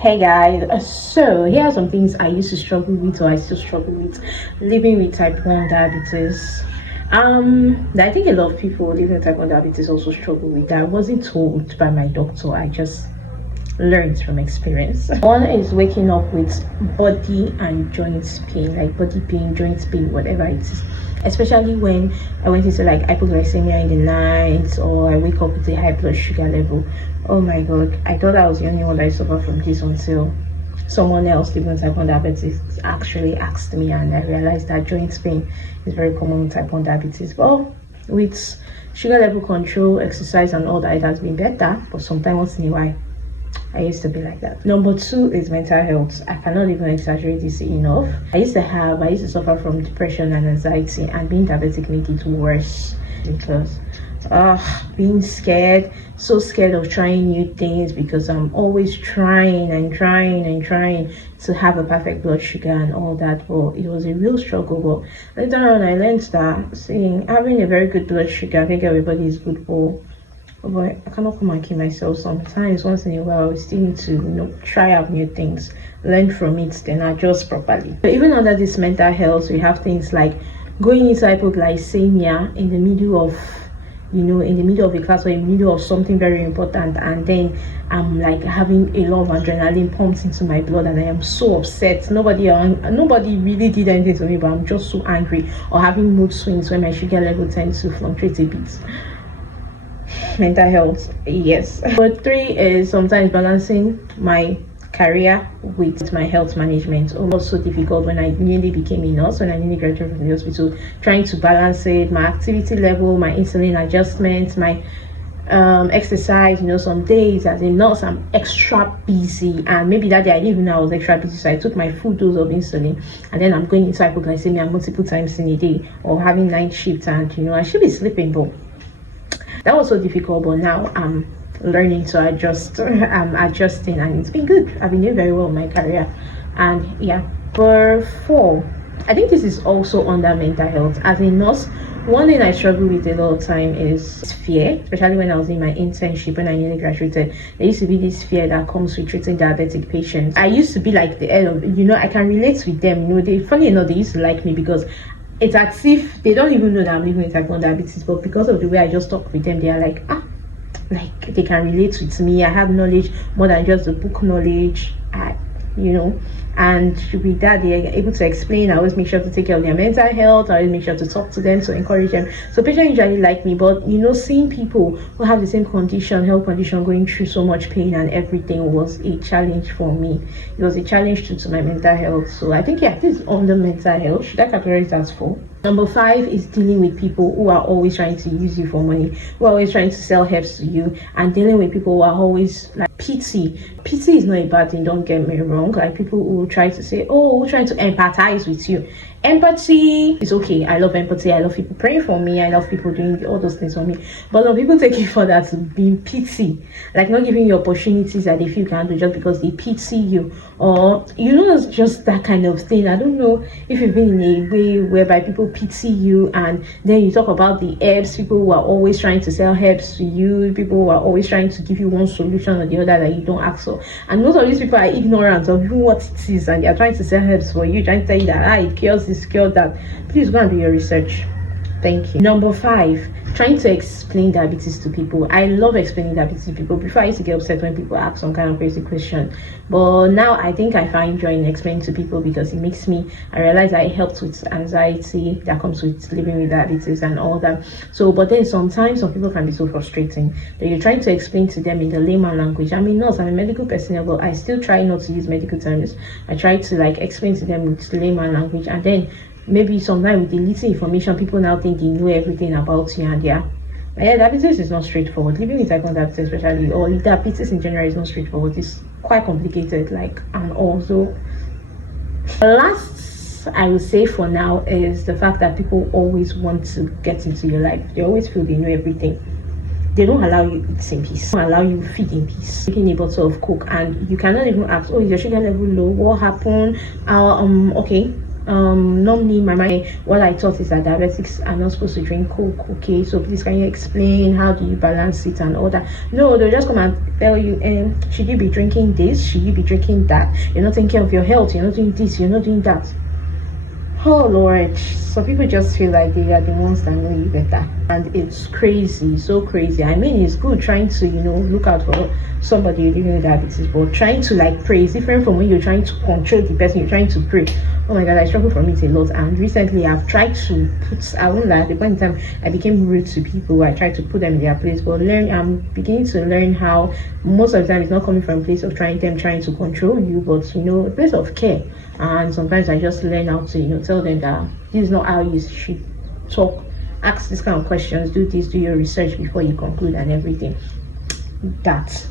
Hey guys, so here are some things I used to struggle with, or I still struggle with, living with type 1 diabetes. I think a lot of people living with type 1 diabetes also struggle with that. I wasn't told by my doctor, I just learned from experience. One is waking up with body and joint pain, like body pain, joint pain, whatever it is. Especially when I went into like hypoglycemia in the night, or I wake up with a high blood sugar level. Oh my god, I thought I was the only one that suffered from this until someone else living with type 1 diabetes actually asked me, and I realized that joint pain is very common with type 1 diabetes. Well, with sugar level control, exercise and all that, it has been better, but sometimes once in a while I used to be like that. Number two is mental health. I cannot even exaggerate this enough. I used to suffer from depression and anxiety, and being diabetic made it worse because being scared, so scared of trying new things, because I'm always trying to have a perfect blood sugar and all that. But it was a real struggle. But later on I learned that having a very good blood sugar, I think everybody is good for. But I cannot come and kill myself. Sometimes once in a while we still need to try out new things, learn from it, then adjust properly. But even under this mental health, we have things like going into hypoglycemia in the middle of a class, or in the middle of something very important, and then I'm like having a lot of adrenaline pumped into my blood, and I am so upset. Nobody really did anything to me, but I'm just so angry, or having mood swings when my sugar level tends to fluctuate a bit. Mental health, yes. Number three is sometimes balancing my career with my health management. It was so difficult when I nearly became a nurse, when I nearly graduated from the hospital, trying to balance it, my activity level, my insulin adjustments, my exercise. Some days as a nurse I'm extra busy, and maybe that day I didn't even know I was extra busy, so I took my full dose of insulin, and then I'm going into hypoglycemia multiple times in a day, or having night shifts, and I should be sleeping, but that was so difficult. But now I'm learning to adjust. I'm adjusting, and it's been good. I've been doing very well in my career. And yeah, for four, I think this is also under mental health. As a nurse, one thing I struggle with a lot of time is fear, especially when I was in my internship, when I nearly graduated. There used to be this fear that comes with treating diabetic patients. I used to be like the head of, I can relate with them. Funny enough, they used to like me because it's as if they don't even know that I'm living with type 1 diabetes, but because of the way I just talk with them, they are like, they can relate with me. I have knowledge more than just the book knowledge, and with that they are able to explain. I always make sure to take care of their mental health. I always make sure to talk to them, to encourage them. So patients usually like me, but seeing people who have the same health condition, going through so much pain and everything was a challenge for me. It was a challenge to my mental health. So I think, this is under mental health. Should I categorize that as 4? Number 5 is dealing with people who are always trying to use you for money, who are always trying to sell herbs to you, and dealing with people who are always like pity. Pity is not a bad thing, don't get me wrong. Like people who try to say, who trying to empathize with you. Empathy is okay. I love empathy. I love people praying for me. I love people doing all those things for me. But when people take it for that to be pity, like not giving you opportunities that they feel you can do just because they pity you, or just that kind of thing. I don't know if you've been in a way whereby people pity you, and then you talk about the herbs, people who are always trying to sell herbs to you, people who are always trying to give you one solution or the other that you don't ask for. And most of these people are ignorant of even what it is, and they are trying to sell herbs for you, trying to tell you that it cures this, cure that. Please go and do your research. Thank you. Number 5, trying to explain diabetes to people. I love explaining diabetes to people. Before I used to get upset when people ask some kind of crazy question, but now I think I find joy in explaining to people, because I realize that it helps with anxiety that comes with living with diabetes and all that. So, but then sometimes some people can be so frustrating that you're trying to explain to them in the layman language. I'm a medical personnel, but I still try not to use medical terms. I try to explain to them with layman language, and then maybe sometimes with the little information, people now think they know everything about you, and diabetes is not straightforward. Living with type 1 diabetes especially, or diabetes in general, is not straightforward. It's quite complicated, and also the last I would say for now is the fact that people always want to get into your life. They always feel they know everything. They don't allow you eat in peace, don't allow you feed in peace. Taking a bottle of Coke, and you cannot even ask, is your sugar level low? What happened? Okay, Normally my mind, what I thought is that diabetics are not supposed to drink coke. Okay, so please can you explain how do you balance it and all that? No, they'll just come and tell you, should you be drinking this, should you be drinking that, you're not taking care of your health, you're not doing this, you're not doing that. Oh Lord, some people just feel like they are the ones that know you better, and it's crazy, so crazy. I mean, it's good trying to, look out for somebody living with diabetes, but trying to like pray is different from when you're trying to control the person. You're trying to pray. Oh my God, I struggle from it a lot, and recently I've tried to put. I won't lie. At the point in time, I became rude to people. I tried to put them in their place, but I'm beginning to learn how most of the time it's not coming from a place of trying to control you, but a place of care. And sometimes I just learn how to tell them that this is not how you should talk, ask this kind of questions, do this, do your research before you conclude and everything. That